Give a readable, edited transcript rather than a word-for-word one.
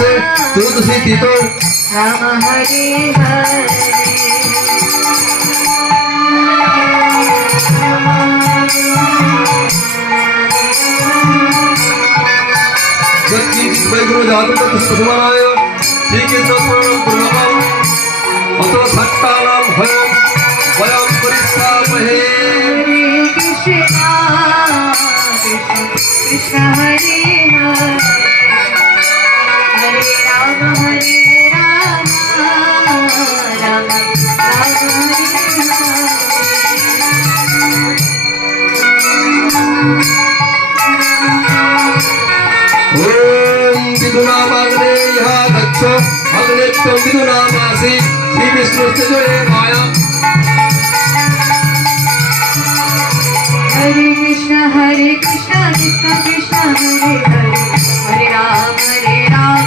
से चतुर्दशी तिथौ राम हरे हरे वैष्णवजातसमाय श्रीकृष्णस्मरणं कुर्मः अतो भक्तानां भयं वयं परिश्रामहे हरे कृष्ण कृष्ण हरे हरे हरे राम राम राम हरे ओम विदुनामाग्ने यहा दक्षो अग्नेत्वं विदुनामासि श्री विष्णुस्तेजोरे माया हरे कृष्ण कृष्ण कृष्ण हरे हरे हरे राम